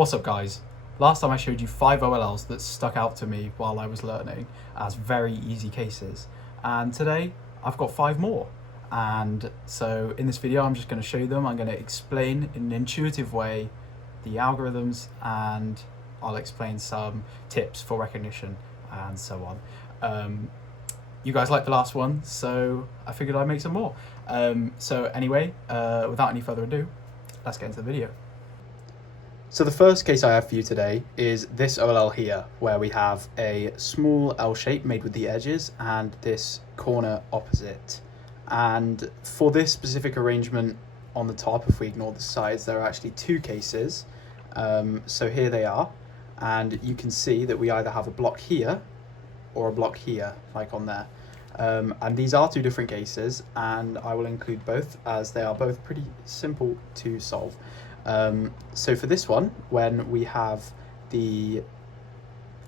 What's up guys? Last time I showed you 5 OLLs that stuck out to me while I was learning as very easy cases, and today I've got 5 more. And so in this video I'm just going to show you them. I'm going to explain in an intuitive way the algorithms, and I'll explain some tips for recognition and so on. You guys liked the last one, so I figured I'd make some more. So anyway, without any further ado, let's get into the video. So the first case I have for you today is this OLL here, where we have a small L shape made with the edges and this corner opposite. And for this specific arrangement on the top, if we ignore the sides, there are actually 2 cases. So here they are, and you can see that we either have a block here or a block here, like on there. And these are 2 different cases, and I will include both as they are both pretty simple to solve. So for this one, when we have the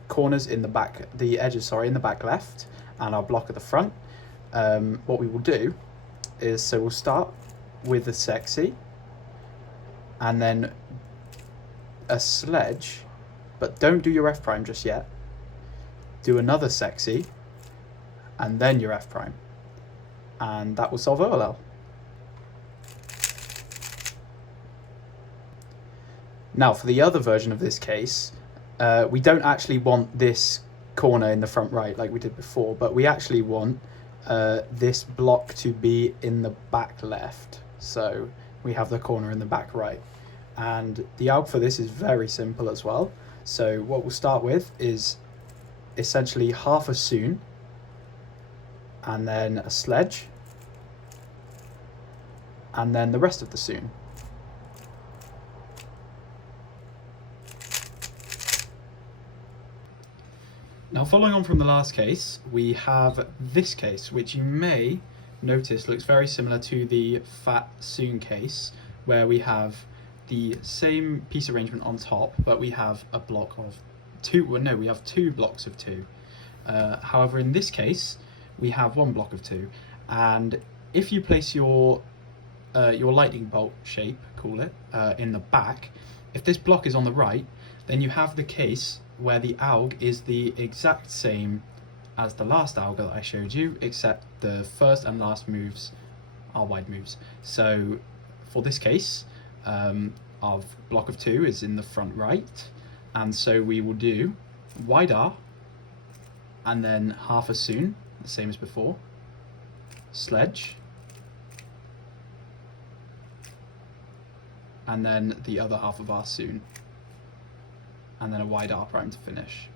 corners in the back, the edges, sorry, in the back left, and our block at the front, what we will do is, so we'll start with the sexy, and then a sledge, but don't do your F prime just yet. Do another sexy, and then your F prime, and that will solve OLL. Now for the other version of this case, we don't actually want this corner in the front right like we did before, but we actually want this block to be in the back left. So we have the corner in the back right. And the alg for this is very simple as well. So what we'll start with is essentially half a soon, and then a sledge, and then the rest of the soon. Now, following on from the last case, we have this case, which you may notice looks very similar to the fat soon case, where we have the same piece arrangement on top, but we have a block of 2, well no, we have 2 blocks of 2. However, in this case, we have 1 block of 2, and if you place your lightning bolt shape, call it, in the back, if this block is on the right, then you have the case where the alg is the exact same as the last alg that I showed you, except the first and last moves are wide moves. So for this case, our block of 2 is in the front right, and so we will do wide R, and then half a soon, the same as before, sledge, and then the other half of our soon, and then a wide R prime to finish.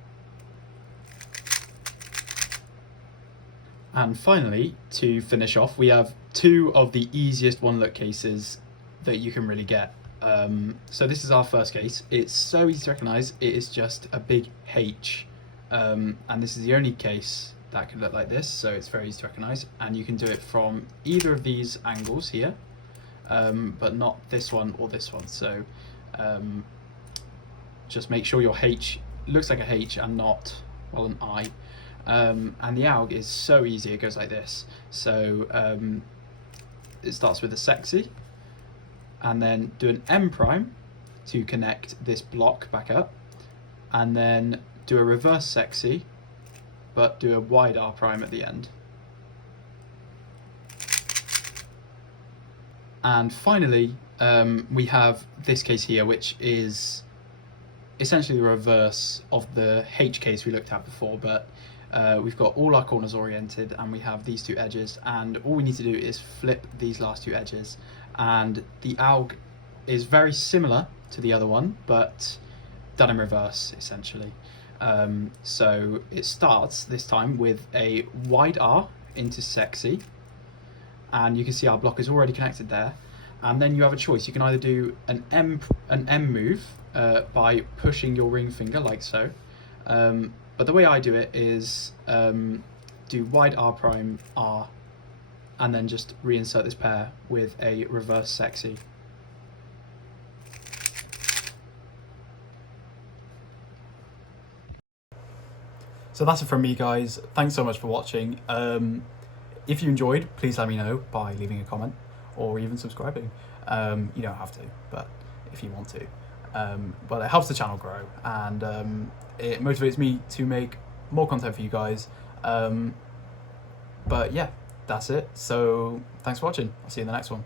And finally, to finish off, we have 2 of the easiest one-look cases that you can really get. So this is our first case. It's so easy to recognize. It is just a big H, and this is the only case that could look like this, so it's very easy to recognize, and you can do it from either of these angles here, but not this one or this one. So just make sure your H looks like a H and not, well, an I. And the alg is so easy, it goes like this. So it starts with a sexy, and then do an M prime to connect this block back up, and then do a reverse sexy, but do a wide R prime at the end. And finally, we have this case here, which is essentially the reverse of the H case we looked at before, but we've got all our corners oriented, and we have these 2 edges, and all we need to do is flip these last 2 edges, and the alg is very similar to the other one, but done in reverse essentially. So it starts this time with a wide R into sexy, and you can see our block is already connected there, and then you have a choice. You can either do an M move by pushing your ring finger like so, but the way I do it is do wide R prime R, and then just reinsert this pair with a reverse sexy. So that's it from me, guys. Thanks so much for watching. If you enjoyed, please let me know by leaving a comment or even subscribing. You don't have to, but if you want to. Well, it helps the channel grow, and it motivates me to make more content for you guys. But yeah, that's it. So thanks for watching. I'll see you in the next one.